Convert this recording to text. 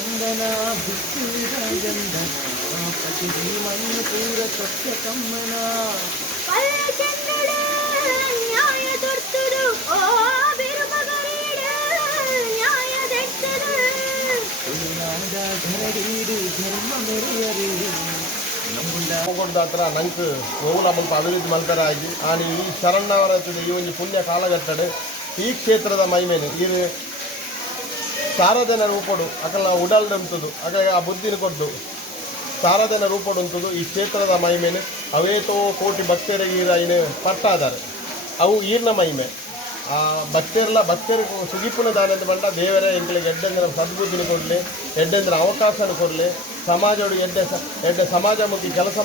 ಚಂದನ ಬಿಚ್ಚಿದ ಗಂಧನ ಪತಿ ಮಣ್ಣು ಪೂರ ತೊಟ್ಟ ಕಮ್ಮನ ನ್ಯಾಯ ದೊರ್ತದು ಓ ಬಿರುಮಗರೀಡ ನ್ಯಾಯ ದೆಟ್ಟದು ತುಳುನಾಡ ಘರಡೀಡು ಧರ್ಮ ಮೆರೆಯರಿ ಹತ್ರ ನಂಗೆ ಓಲ ಮುಲ್ಪ ಅಭಿವೃದ್ಧಿ ಮಲ್ಪರಾಗಿ ಆನಿ ಈ ಶರಣ್ಣವರ ಈ ಒಂದು ಪುಣ್ಯ ಕಾಲಘಟ್ಟಡು ಈ ಕ್ಷೇತ್ರದ ಮೈಮೇನೆ ಈ ಸಾರದನ ರೂಪಡು ಅಕಲ ಉಡಲ್ದಂಥದ್ದು ಅಕಲ ಆ ಬುದ್ಧಿನ ಕೊಟ್ಟು ಸಾರದನ ರೂಪಡು ಅಂತದ್ದು ಈ ಕ್ಷೇತ್ರದ ಮೈಮೇನೆ ಅವೇತೋ ಕೋಟಿ ಭಕ್ತರಿಗೆ ಇನ್ನು ಪಟ್ಟಾದಾರೆ ಅವು ಈರ್ನ ಮೈಮೆ ಆ ಭಕ್ತರಿಗೆ ಸುಗಿಪುನ ದಾನದ ಬಂಡ ದೇವರೇ ಎಂಗಳಿಗೆ ಎಡ್ಡೆಂದಿನ ಸದ್ಬುದ್ಧಿನ ಕೊಡಲಿ ಎಡ್ಡೆಂದಿನ ಅವಕಾಶನ ಕೊಡಲಿ ಸಮಾಜೋಡು ಎಡ್ಡೆ ಸಮಾಜಮುಖಿ ಕೆಲಸ